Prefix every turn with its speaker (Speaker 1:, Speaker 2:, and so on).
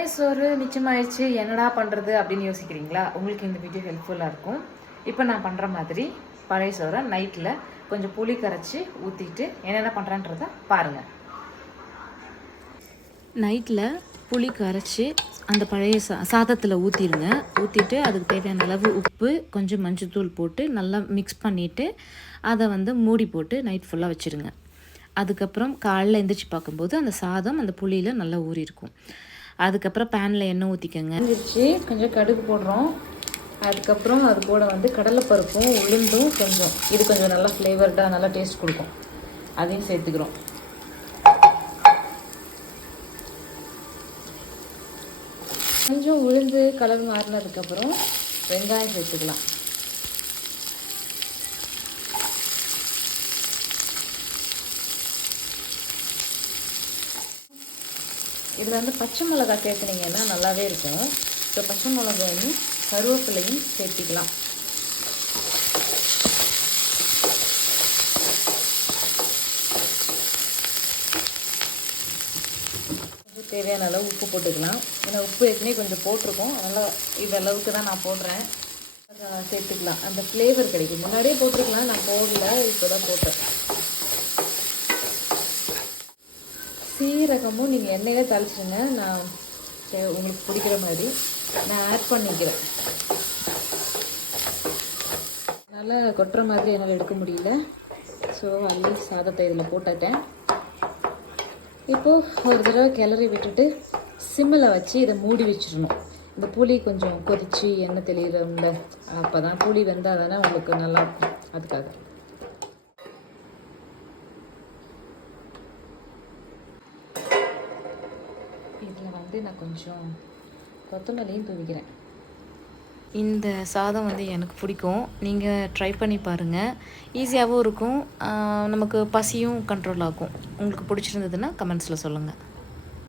Speaker 1: பழைய சோறு மிச்சமாயிடுச்சு என்னடா பண்ணுறது அப்படின்னு யோசிக்கிறீங்களா? உங்களுக்கு இந்த வீடியோ ஹெல்ப்ஃபுல்லாக இருக்கும். இப்போ நான் பண்ணுற மாதிரி பழைய சோறை நைட்டில் கொஞ்சம் புளி கரைச்சி ஊற்றிட்டு என்னென்ன பண்ணுறேன்றத பாருங்கள் நைட்டில் புளி கரைச்சி அந்த பழைய சா சாதத்தில் ஊற்றிடுங்க ஊற்றிட்டு அதுக்கு தேவையான அளவு உப்பு கொஞ்சம் மஞ்சள்தூள் போட்டு நல்லா மிக்ஸ் பண்ணிவிட்டு அதை வந்து மூடி போட்டு நைட் ஃபுல்லாக வச்சுருங்க. அதுக்கப்புறம் காலைல எந்திரிச்சு பார்க்கும்போது அந்த சாதம் அந்த புளியில் நல்லா ஊறி இருக்கும் அதுக்கப்புறம் பேனில் எண்ணெய் ஊற்றிக்கங்க எந்திரிச்சு கொஞ்சம் கடுகு போடுறோம். அதுக்கப்புறம் அது கூட வந்து கடலைப்பருப்பும் உளுந்தும் கொஞ்சம். இது கொஞ்சம் நல்லா ஃப்ளேவர்டாக நல்லா டேஸ்ட் கொடுக்கும். அதையும் சேர்த்துக்கிறோம். கொஞ்சம் உளுந்து கலர் மாறினதுக்கப்புறம் வெங்காயம் சேர்த்துக்கலாம். இதில் வந்து பச்சை மிளகா சேர்த்துனீங்கன்னா நல்லாவே இருக்கும். இப்போ பச்சை மிளகாயும் கருவேப்பிலையும் சேர்த்திக்கலாம். தேவையான அளவு உப்பு போட்டுக்கலாம். ஏன்னா உப்பு ஏற்கனவே கொஞ்சம் போட்டிருக்கோம். அதனால் இது அளவுக்கு தான் நான் போடுறேன். சேர்த்துக்கலாம். அந்த ஃப்ளேவர் கிடைக்கும். முன்னாடியே போட்டிருக்கலாம். நான் போடல. இப்போ தான் போட்டேன். சீரகமும் நீங்கள் எண்ணெயிலே தாளிச்சிடுங்க நான் உங்களுக்கு பிடிக்கிற மாதிரி. நான் ஆட் பண்ணிக்கிறேன். நல்லா கொட்டுற மாதிரி என்னால் எடுக்க முடியல. ஸோ அள்ளி சாதத்தை இதில் போட்டுட்டேன். இப்போது ஒரு தடவை கிளறி விட்டுட்டு சிம்மில் வச்சு இதை மூடி வச்சிடணும். இந்த புளி கொஞ்சம் கொதித்து எண்ணெய் தெளிகிறோம்ல அப்போ தான் புளி வெந்தால் தானே உங்களுக்கு நல்லா இருக்கும். அதுக்காக. இதில் வந்து நான் கொஞ்சம் கொத்தமல்லியும் தூவிக்கிறேன். இந்த சாதம் வந்து எனக்கு பிடிக்கும். நீங்கள் ட்ரை பண்ணி பாருங்கள் ஈஸியாகவும் இருக்கும். நமக்கு பசியும் கண்ட்ரோல் ஆகும். உங்களுக்கு பிடிச்சிருந்ததுன்னா கமெண்ட்ஸில் சொல்லுங்கள்